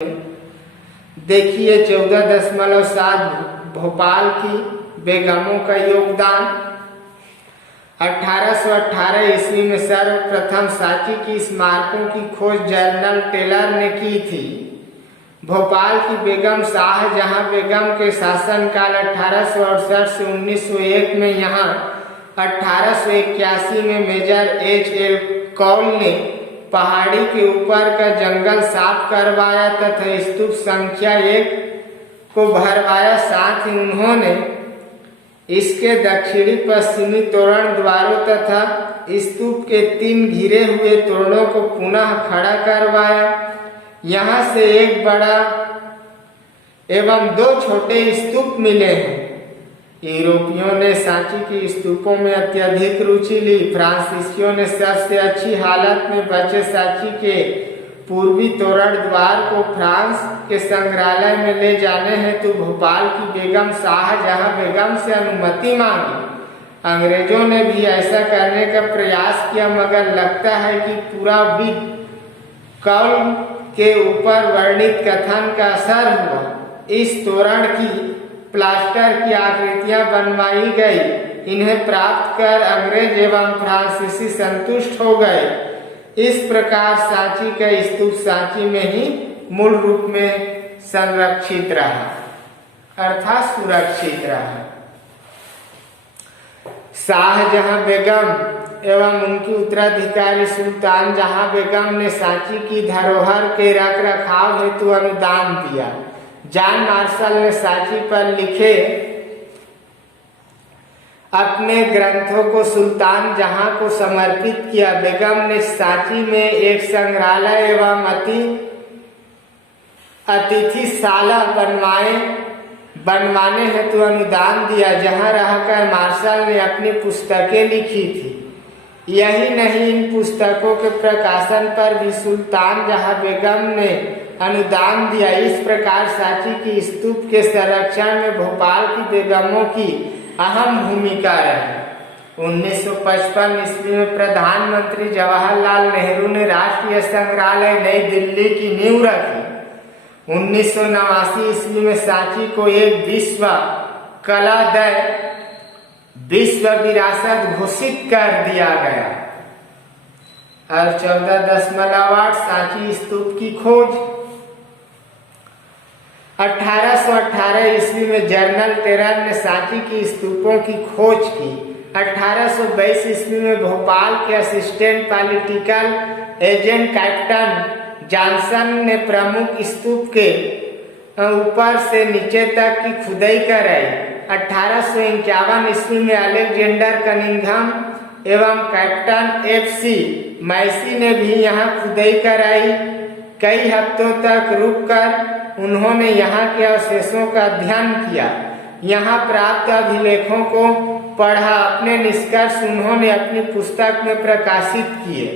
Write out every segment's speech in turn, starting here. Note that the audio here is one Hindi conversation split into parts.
देखिए 14.7 भोपाल की बेगमों का योगदान। 1818 ईस्वी में सर्वप्रथम सांची की स्मारकों की खोज जनरल टेलर ने की थी। भोपाल की बेगम शाहजहां बेगम के शासनकाल 1868 से 1901 में यहाँ 1881 में मेजर H.L. कौल ने पहाड़ी के ऊपर का जंगल साफ करवाया तथा स्तूप संख्या 1 को भरवाया। साथ ही उन्होंने इसके दक्षिणी पश्चिमी तोरण द्वारों तथा स्तूप के 3 घिरे हुए तोरणों को पुनः खड़ा करवाया। यहाँ से एक बड़ा एवं 2 छोटे स्तूप मिले हैं। यूरोपियों ने सांची की स्तूपों में अत्यधिक रुचि ली। फ्रांसीसियों ने सबसे अच्छी हालत में बचे सांची के पूर्वी तोरण द्वार को फ्रांस के संग्रहालय में ले जाने हेतु भोपाल की बेगम शाहजहां बेगम से अनुमति मांगी। अंग्रेजों ने भी ऐसा करने का प्रयास किया, मगर लगता है कि पूरा विद कौल के ऊपर वर्णित कथन का असर हुआ। इस तोरण की प्लास्टर की आकृतियां बनवाई गई। इन्हें प्राप्त कर अंग्रेज एवं फ्रांसीसी संतुष्ट हो गए। इस प्रकार सांची का स्तूप सांची में ही मूल रूप में संरक्षित रहा, अर्थात सुरक्षित रहा। शाहजहां बेगम एवं उनकी उत्तराधिकारी सुल्तान जहां बेगम ने सांची की धरोहर के रख रखाव हेतु अनुदान दिया। जॉन मार्शल ने सांची पर लिखे अपने ग्रंथों को सुल्तान जहां को समर्पित किया। बेगम ने सांची में एक संग्रहालय एवं अतिथिशाला बनवाने हेतु अनुदान दिया, जहां रहकर मार्शल ने अपनी पुस्तकें लिखी थी। यही नहीं, इन पुस्तकों के प्रकाशन पर भी सुल्तान जहां बेगम ने अनुदान दिया। इस प्रकार सांची की स्तूप के संरक्षण में भोपाल की बेगमों की अहम भूमिका रही। 1955 ईस्वी में प्रधानमंत्री जवाहरलाल नेहरू ने राष्ट्रीय संग्रहालय नई दिल्ली की नींव रखी। 1989 ईस्वी में सांची को एक विश्व कलादय विश्व विरासत घोषित कर दिया गया। और 14.8 सांची स्तूप की खोज। 1818 ईस्वी में जनरल टेलर ने सांची की स्तूपों की खोज की। 1822 ईस्वी में भोपाल के assistant political agent captain Johnson ने प्रमुख स्तूप के ऊपर से नीचे तक की खुदाई कराई। 1851 ईस्वी में अलेक्जेंडर कनिंघम एवं कैप्टन F.C. मैसी ने भी यहाँ खुदाई कराई। कई हफ्तों तक रुककर उन्होंने यहाँ के अवशेषों का अध्ययन किया, यहाँ प्राप्त अभिलेखों को पढ़ा। अपने निष्कर्ष उन्होंने अपनी पुस्तक में प्रकाशित किए।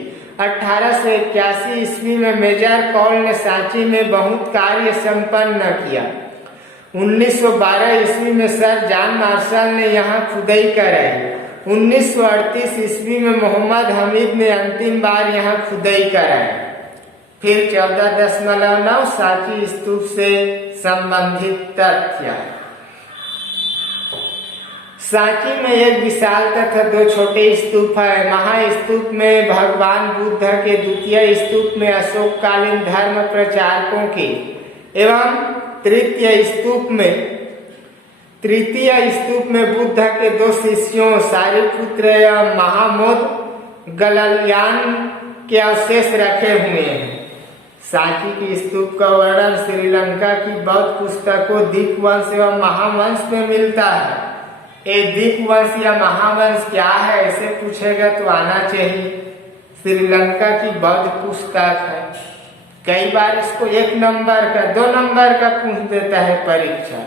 1881 ईस्वी में मेजर कौल ने सांची में बहुत कार्य संपन्न किया। 1912 ईस्वी में सर जॉन मार्शल ने यहाँ खुदाई कराई। 1938 ईस्वी में मोहम्मद हमीद ने अंतिम बार यहाँ खुदाई कराई। फिर 14.9 सांची स्तूप से संबंधित तथ्य। सांची में एक विशाल तथा 2 छोटे स्तूप है। महास्तूप में भगवान बुद्ध के, द्वितीय स्तूप में अशोककालीन धर्म प्रचारकों के एवं तृतीय स्तूप में बुद्ध के 2 शिष्यों सारिपुत्र एवं महामोद गलयान के अवशेष रखे हुए हैं। सांची की स्तूप का वर्णन श्रीलंका की बौद्ध पुस्तकों दीपवंश एवं महावंश में मिलता है। ये दीपवंश या महावंश क्या है ऐसे पूछेगा तो आना चाहिए। श्रीलंका की बौद्ध पुस्तक है। कई बार इसको 1 नंबर का 2 नंबर का पूछ देता है परीक्षा।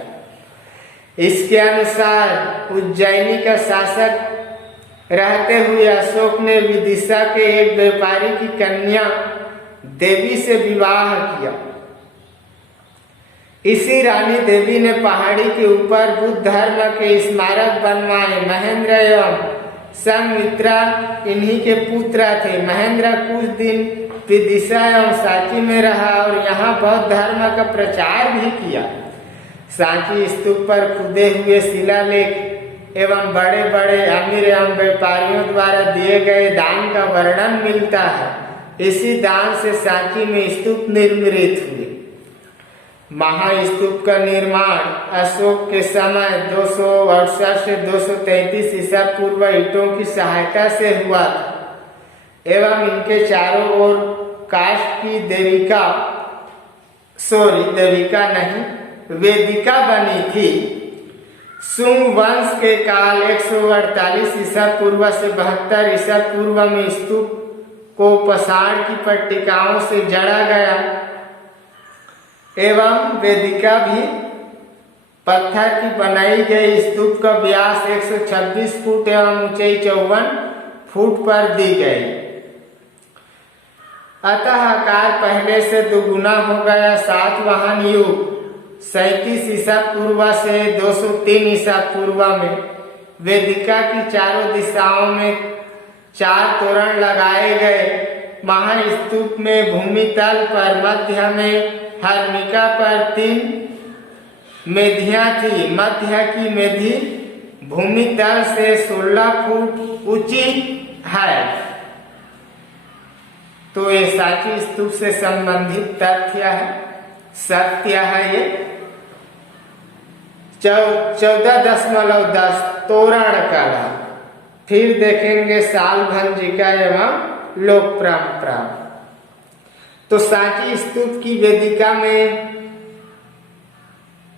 इसके अनुसार उज्जैनी का शासक रहते हुए अशोक ने विदिशा के एक व्यापारी की कन्या देवी से विवाह किया। इसी रानी देवी ने पहाड़ी के ऊपर बुद्ध धर्म के स्मारक बनवाए। महेंद्र एवं संघमित्रा इन्हीं के पुत्र थे। महेंद्र कुछ दिन विदिशा एवं सांची में रहा और यहाँ बौद्ध धर्म का प्रचार भी किया। सांची स्तूप पर खुदे हुए शिलालेख एवं बड़े बड़े अमीर एवं व्यापारियों द्वारा दिए गए दान का वर्णन मिलता है। इसी दान से सांची में स्तूप निर्मित हुए। महास्तूप का निर्माण अशोक के समय 268 से 233 ईसा पूर्व ईंटों की सहायता से हुआ था एवं इनके चारों ओर काष्ठ की वेदिका बनी थी। सुंग वंश के काल 148 ईसा पूर्व से 72 ईसा पूर्व में स्तूप को पसाड़ की पट्टिकाओं से जड़ा गया एवं वेदिका भी पत्थर की बनाई गई। स्तूप का व्यास 126 फुट एवं ऊंचाई 54 फुट पर दी गई। अतः आकार पहले से दुगुना हो गया। सातवाहन युग 37 ईसा पूर्व से 203 ईसा पूर्व में वेदिका की चारों दिशाओं में 4 तोरण लगाए गए। महास्तूप में भूमि तल पर मध्य में हर्मिका पर 3 मेधियां थी। मध्य की मेधि भूमि तल से 16 फुट ऊंची है। तो ये सांची स्तूप से संबंधित तथ्य है, सत्य है। ये 14.10 तोरण कला। फिर देखेंगे सालभंजिका एवं लोक परंपरा। तो सांची स्तूप की वेदिका में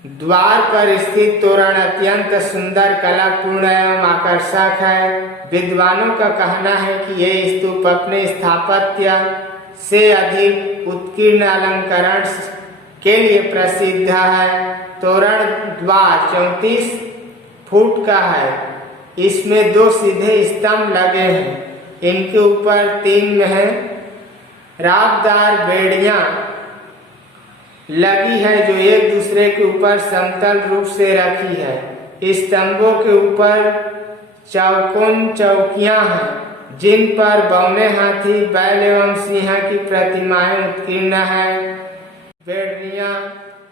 द्वार पर स्थित तोरण अत्यंत सुंदर, कलापूर्ण एवं आकर्षक है। विद्वानों का कहना है कि यह स्तूप अपने स्थापत्य से अधिक उत्कीर्ण अलंकरण के लिए प्रसिद्ध है। तोरण द्वार 34 फुट का है। इसमें 2 सीधे स्तंभ लगे हैं। इनके ऊपर 3 रावदार बेड़ियां लगी है जो एक दूसरे के ऊपर समतल रूप से रखी है। स्तंभों के ऊपर चौकोन चौकियां हैं जिन पर बौने हाथी, बैल एवं सिंह की प्रतिमाएं उत्कीर्ण है। बेड़ियां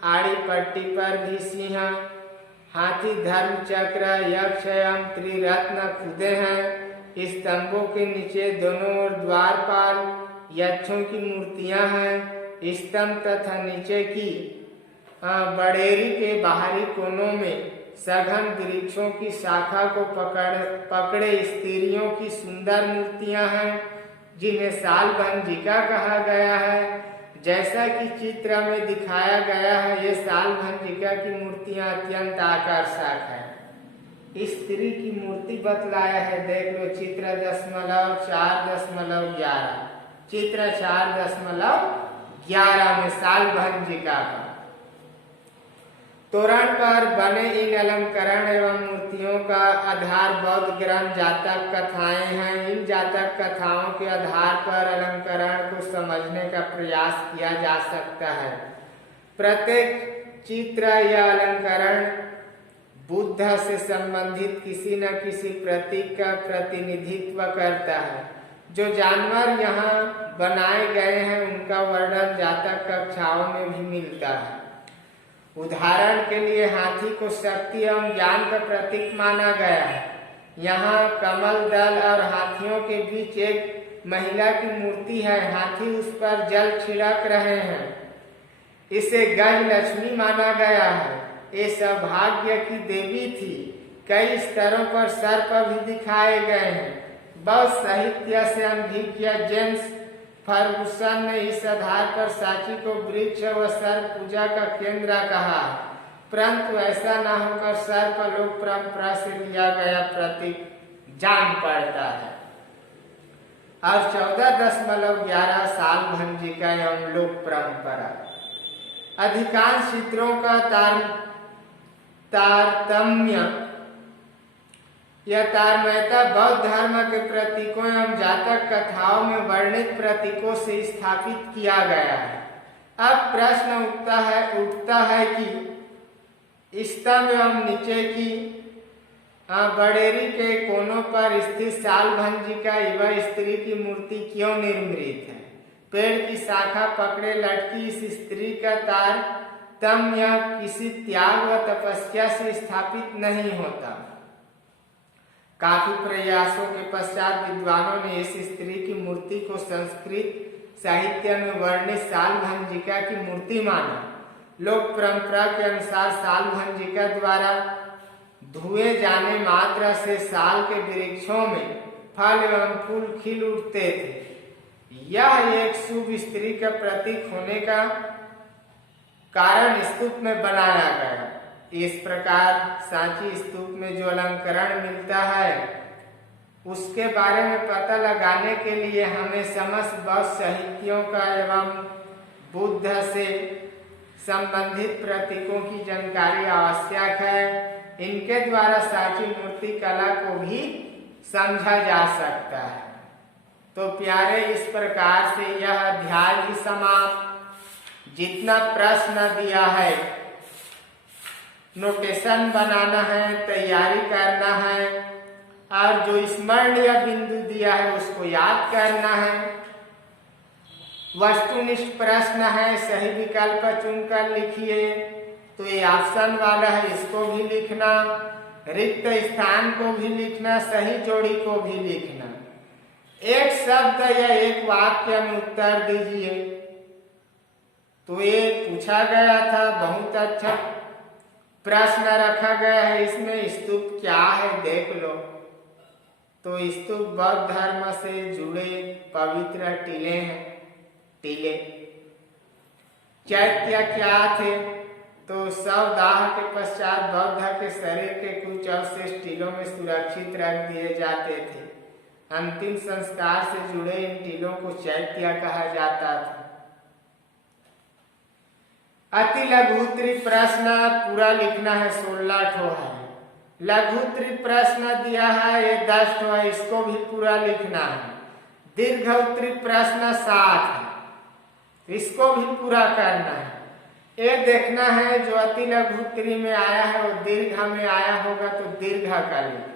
आड़ी पट्टी पर भी सिंह, हाथी, धर्म चक्र, यक्ष एवं त्रिरत्न खुदे हैं। स्तंभों के नीचे दोनों ओर द्वारपाल यक्षों की मूर्तियां हैं। स्तंभ तथा नीचे की बड़ेरी के बाहरी कोनों में सघन वृक्षों की शाखा को पकड़े स्त्रियों की सुंदर मूर्तियां हैं जिन्हें सालभंजिका कहा गया है। जैसा कि चित्र में दिखाया गया है, ये सालभंजिका की मूर्तियां अत्यंत आकर्षक है। स्त्री की मूर्ति बतलाया है, देख लो चित्र 4.11, चित्र 4.11 में सालभंजिका का। तोरण पर बने इन अलंकरण एवं मूर्तियों का आधार बौद्ध ग्रंथ जातक कथाएं हैं। इन जातक कथाओं के आधार पर अलंकरण को समझने का प्रयास किया जा सकता है। प्रत्येक चित्र या अलंकरण बुद्ध से संबंधित किसी न किसी प्रतीक का प्रतिनिधित्व करता है। जो जानवर यहाँ बनाए गए हैं उनका वर्णन जातक कक्षाओं में भी मिलता है। उदाहरण के लिए हाथी को शक्ति एवं ज्ञान का प्रतीक माना गया है। यहाँ कमल दल और हाथियों के बीच एक महिला की मूर्ति है। हाथी उस पर जल छिड़क रहे हैं। इसे गज लक्ष्मी माना गया है। ये सौभाग्य की देवी थी। कई स्तरों पर सर्प भी दिखाए गए हैं। बौद्ध साहित्य से अनभिज्ञ जेम्स फर्गुसन ने इस आधार पर सांची को वृक्ष व सर्प पूजा का केंद्र कहा, परंतु ऐसा न होकर सर्प लोक परंपरा से लिया गया प्रतीक जान पड़ता है। और 14.11 सालभंजिका एवं लोक परंपरा। अधिकांश चित्रों का तारतम्य यह तारमयता बौद्ध धर्म के प्रतीकों एवं जातक कथाओं में वर्णित प्रतीकों से स्थापित किया गया है। अब प्रश्न उठता है कि स्तंभ एवं नीचे की बड़ेरी के कोनों पर स्थित सालभंजिका युवा स्त्री की मूर्ति क्यों निर्मित है। पेड़ की शाखा पकड़े लटकी इस स्त्री का तार तम या किसी त्याग व तपस्या से स्थापित नहीं होता। काफी प्रयासों के पश्चात विद्वानों ने इस स्त्री की मूर्ति को संस्कृत साहित्य में वर्णित सालभंजिका की मूर्ति माना। लोक परंपरा के अनुसार सालभंजिका द्वारा धुए जाने मात्र से साल के वृक्षों में फल एवं फूल खिल उठते थे। यह एक शुभ स्त्री का प्रतीक होने का कारण स्तूप में बनाया गया। इस प्रकार सांची स्तूप में जो अलंकरण मिलता है उसके बारे में पता लगाने के लिए हमें समस्त बौद्ध साहित्यों का एवं बुद्ध से संबंधित प्रतीकों की जानकारी आवश्यक है। इनके द्वारा सांची मूर्ति कला को भी समझा जा सकता है। तो प्यारे, इस प्रकार से यह अध्याय भी समाप्त। जितना प्रश्न दिया है, नोटेशन बनाना है, तैयारी करना है और जो स्मरणीय बिंदु दिया है उसको याद करना है। वस्तुनिष्ठ प्रश्न है, सही विकल्प चुनकर लिखिए। तो ये ऑप्शन वाला है, इसको भी लिखना, रिक्त स्थान को भी लिखना, सही जोड़ी को भी लिखना। एक शब्द या एक वाक्य में उत्तर दीजिए। तो ये पूछा गया था, बहुत अच्छा प्रश्न रखा गया है। इसमें स्तूप क्या है देख लो। तो स्तूप बौद्ध धर्म से जुड़े पवित्र टीले हैं। टीले चैत्य क्या थे? तो शव दाह के पश्चात बौद्ध के शरीर के कुछ अवशेष टीलों में सुरक्षित रख दिए जाते थे। अंतिम संस्कार से जुड़े इन टीलों को चैत्य कहा जाता था। अति लघुत्तरी प्रश्न पूरा लिखना है, 16 ठो है। लघुत्तरी प्रश्न दिया है ये 10 ठो है, इसको भी पूरा लिखना है। दीर्घ उत्तरी प्रश्न 7 है, इसको भी पूरा करना है। ये देखना है जो अति लघुत्तरी में आया है वो दीर्घ में आया होगा तो दीर्घ का लिखना।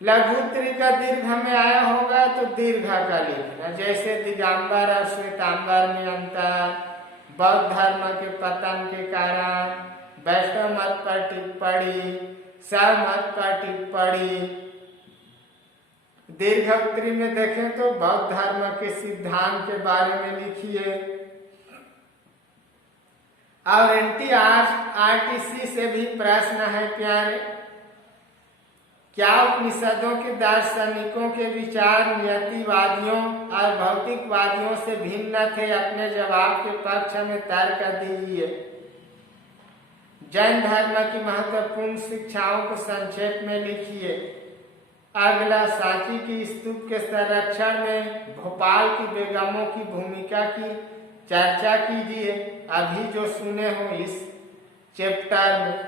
लघुत्तरी का दीर्घ में आया होगा तो दीर्घ का लिखना। जैसे दिगंबर और श्वेतांबर में अंतर, बौद्ध धर्म के पतन के कारण, वैष्णव मत पर टिप्पणी, शैव मत पर टिप्पणी। दीर्घ उत्तरी में देखें तो बौद्ध धर्म के सिद्धांत के बारे में लिखिए। और एनटीआरटीसी से भी प्रश्न है प्यारे, क्या उपनिषदों के दार्शनिकों के विचार नियतिवादियों और भौतिकवादियों से भिन्न थे? अपने जवाब के पक्ष में तर्क दीजिए। जैन धर्म की महत्वपूर्ण शिक्षाओं को संक्षेप में लिखिए। अगला, सांची की स्तूप के संरक्षण में भोपाल की बेगमों की भूमिका की चर्चा कीजिए। अभी जो सुने हो इस चैप्टर में।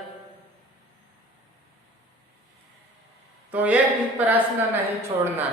तो एक भी प्रश्न नहीं छोड़ना।